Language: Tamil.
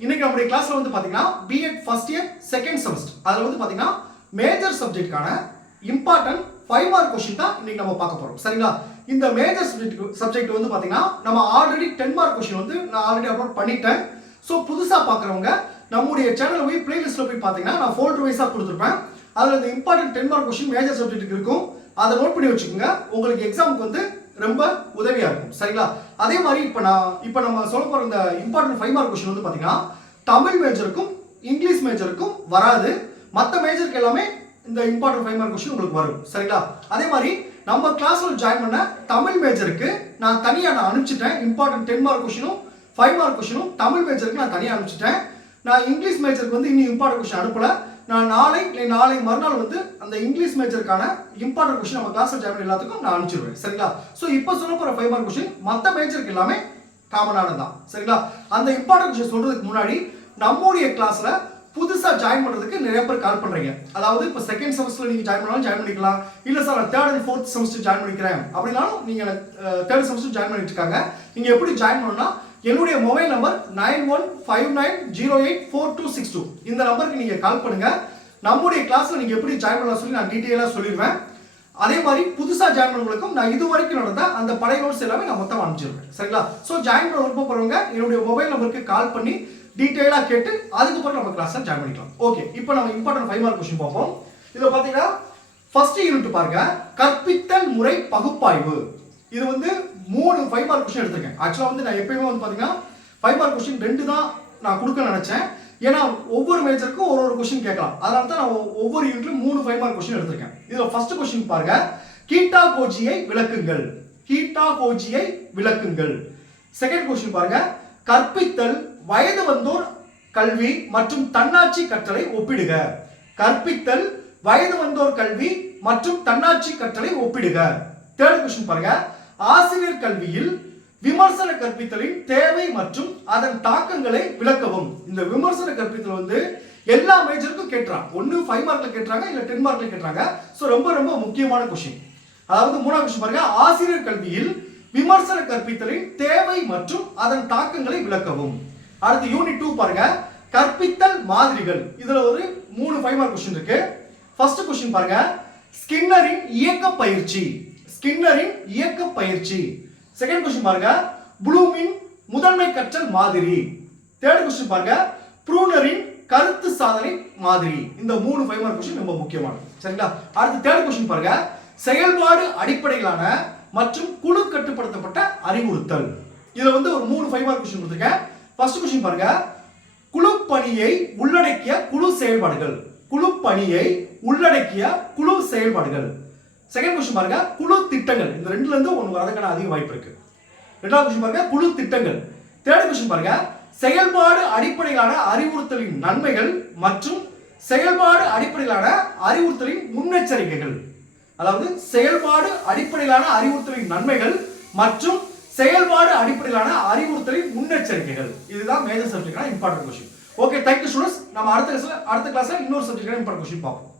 இன்னைக்கு நம்மளுடைய கிளாஸ்ல வந்து பாத்தீங்கன்னா B Ed first year second semester அதுல வந்து பாத்தீங்கன்னா மேஜர் சப்ஜெக்ட்கான இம்பார்ட்டன்ட் 5 மார்க் क्वेश्चन தான் இன்னைக்கு நம்ம பார்க்க போறோம். சரிங்களா? இந்த மேஜர் சப்ஜெக்ட் வந்து பாத்தீங்கன்னா நம்ம ஆல்ரெடி 10 மார்க் क्वेश्चन வந்து நான் ஆல்ரெடி அப்லோட் பண்ணிட்டேன். சோ புதுசா பார்க்கறவங்க நம்மளுடைய சேனல்ல போய் பிளேலிஸ்ட்ல போய் பாத்தீங்கன்னா நான் ஃபோல்டர் வைஸா கொடுத்திருப்பேன். அதுல இந்த இம்பார்ட்டன்ட் 10 மார்க் क्वेश्चन மேஜர் சப்ஜெக்ட்டுக்கு இருக்கும். அதை நோட் பண்ணி வச்சுக்கோங்க. உங்களுக்கு எக்ஸாமுக்கு வந்து ரொம்ப உதவியா இருக்கும். சரிங்களா? அதே மாதிரி இப்போ நம்ம சொல்ல போற இந்த இம்பார்ட்டன்ட் 5 மார்க் क्वेश्चन வந்து பாத்தீங்கன்னா தமிழ் மேஜருக்கும் இங்கிலீஷ் மேஜருக்கும் வராது. மற்ற மேஜருக்கு எல்லாமே இந்த இம்பார்ட்டன்ட் 5 மார்க் क्वेश्चन உங்களுக்கு வரும். சரிங்களா? அதே மாதிரி நம்ம கிளாஸ்ல ஜாயின் பண்ண தமிழ் மேஜருக்கு நான் தனியா அனுப்பிச்சிட்டேன். இம்பார்ட்டன்ட் 10 மார்க் क्वेश्चனும் 5 மார்க் क्वेश्चனும் தமிழ் மேஜருக்கு நான் தனியா அனுப்பிச்சிட்டேன். நான் இங்கிலீஷ் மேஜருக்கு வந்து இன்னும் இம்பார்ட்டன்ட் क्वेश्चन அனுப்பல. நான் நாளை மறுநாள் வந்து அந்த இங்கிலீஷ் மேஜருக்கான இம்பார்ட்டன்ட் क्वेश्चन நம்ம கிளாஸ்ல ஜாயின் பண்ண எல்லாத்துக்கும் நான் அனுப்பிச்சிடுவேன். சரிங்களா? சோ இப்போ சொல்ல போற 5 மார்க் क्वेश्चन மற்ற மேஜருக்கு எல்லாமே காமனானது தான். சரிங்களா? அந்த இம்பார்ட்டன்ட் क्वेश्चन சொல்றதுக்கு முன்னாடி நம்மளுடைய கிளாஸ்ல புதுசா ஜாயின் பண்றதுக்கு நிறைய பேர் கால் பண்றீங்க. அதாவது இப்போ செகண்ட் செமஸ்டர்ல நீங்க ஜாயின் பண்ணாலும் ஜாயின் பண்ணிக்கலாம். இல்ல சார் நான் 3rd and 4th semester join பண்ணிக்கிறேன் அப்படினாலும் நீங்க 3rd செமஸ்டர் ஜாயின் பண்ணிட்டு இருக்காங்க. நீங்க எப்படி ஜாயின் பண்ணனும்னா என்னுடைய மொபைல் நம்பர் 9159084262 இந்த நம்பருக்கு நீங்க கால் பண்ணுங்க. நம்மளுடைய கிளாஸ்ல நீங்க எப்படி ஜாயின் பண்ணலாம் சொல்லி நான் டீடைலா சொல்லிடுவேன். அதே மாதிரி புதுசா ஜாயின் பண்ணவங்களுக்கும் நான் இதுவரைக்கும் நடந்த அந்த பழைய நோட்ஸ் எல்லாமே நான் மொத்தம் அனுப்பிச்சிடுவேன். சரிங்களா? சோ ஜாயின் பண்ண விருப்பப்படுறவங்க என்னுடைய மொபைல் நம்பருக்கு கால் பண்ணி டீடைலா கேட்டு அதுக்கப்புறம் நம்ம கிளாஸ்ல ஜாயின் பண்ணிக்கலாம். ஓகே, இப்போ நம்ம இம்பார்ட்டன்ட் 5 மார்க் क्वेश्चन பார்ப்போம். இதுல பாத்தீங்கன்னா ஃபர்ஸ்ட் யூனிட் பாருங்க, கற்பித்தல் முறை பகுப்பாய்வு. இது வந்து 3 5 மார்க் क्वेश्चन எடுத்துக்கேன். ஆக்சுவலா வந்து நான் எப்பவுமே வந்து பாத்தீங்கன்னா 5 மார்க் क्वेश्चन 2 தான் நான் கொடுக்க நினைச்சேன். ஏன்னா ஒவ்வொரு மேஜருக்கும் ஒரு क्वेश्चन கேட்கலாம். அதனால தான் நான் ஒவ்வொரு யூனிட்லயும் 3 5 மார்க் क्वेश्चन எடுத்துக்கேன். இதுல ஃபர்ஸ்ட் क्वेश्चन பாருங்க, கீட்டாகோஜியை விளக்குங்கள். கீட்டாகோஜியை விளக்குங்கள். செகண்ட் क्वेश्चन பாருங்க, கற்பித்தல் வயது வந்தோர் கல்வி மற்றும் தன்னாட்சி கற்றலை ஒப்பிடுக. கற்பித்தல் வயது வந்தோர் கல்வி மற்றும் தன்னாட்சி கற்றலை ஒப்பிடுக. தேர்ட் क्वेश्चन பாருங்க, ஆசிரியர் கல்வியில் விமர்சன கற்பித்தலின் தேவை மற்றும் அதன் தாக்கங்களை விளக்கவும். இந்த விமர்சன கற்பித்தல் வந்து எல்லா மேஜருக்கும் கேட்றாங்க. ஒன்னு 5 மார்க்ல கேட்றாங்க, இல்ல 10 மார்க்ல கேட்றாங்க. சோ ரொம்ப ரொம்ப முக்கியமான क्वेश्चन. அதாவது மூணாவது क्वेश्चन பாருங்க, ஆசிரியர் கல்வியில் விமர்சன கற்பித்தலின் தேவை மற்றும் அதன் தாக்கங்களை விளக்கவும். அடுத்து யூனிட் 2 பாருங்க, கற்பித்தல் மாதிரிகள். இதுல ஒரு 3 5 மார்க் क्वेश्चन இருக்கு. ஃபர்ஸ்ட் क्वेश्चन பாருங்க, ஸ்கின்னரின் இயக்க பயிற்சி. ஸ்கின்னரின் இயக்க பயிற்சி. செகண்ட் क्वेश्चन பாருங்க, ப்ளூமின் முதன்மை கற்றல் மாதிரி. தேர்ட் क्वेश्चन பாருங்க, ப்ரூனரின் கருத்து சாதனை மாதிரி. இந்த 3 5 மார்க் क्वेश्चन ரொம்ப முக்கியமானது. சரிங்களா? அடுத்து தேர்ட் क्वेश्चन பாருங்க, செயல்பாடு அடிப்படையிலான மற்றும் குழு கட்டுப்படுத்தப்பட்ட அறிவுறுத்தல். இதுல வந்து ஒரு 3 5 மார்க் क्वेश्चन கொடுத்திருக்கேன். ஃபர்ஸ்ட் क्वेश्चन பாருங்க, குழு பணியை உள்ளடக்கிய குழு செயல்பாடுகள். குழு பணியை உள்ளடக்கிய குழு செயல்பாடுகள். செகண்ட் क्वेश्चन பாருங்க, குழு திட்டங்கள். இந்த ரெண்டுல இருந்து ஒன்னு வரதுக்கான அதிக வாய்ப்பு இருக்கு. ரெண்டாவது क्वेश्चन பாருங்க, குழு திட்டங்கள். தேர்ட் क्वेश्चन பாருங்க, செயல்பாடு அடிப்படையிலான அறிவுறுத்தலின் நன்மைகள் மற்றும் செயல்பாடு அடிப்படையிலான அறிவுறுத்தலின் முன்னெச்சரிக்கைகள். அதாவது செயல்பாடு அடிப்படையிலான அறிவுறுத்தலின் நன்மைகள் மற்றும் செயல்பாடு அடிப்படையிலான அறிவுறுத்தலின் முன்னெச்சரிக்கைகள். இதுதான் மேஜர் சப்ஜெக்ட்னா important question. Okay, thank you students. நம்ம அடுத்த கிளாஸ்ல இன்னொரு சப்ஜெக்ட்னா இம்பார்ட்டன்ட் क्वेश्चन பார்ப்போம்.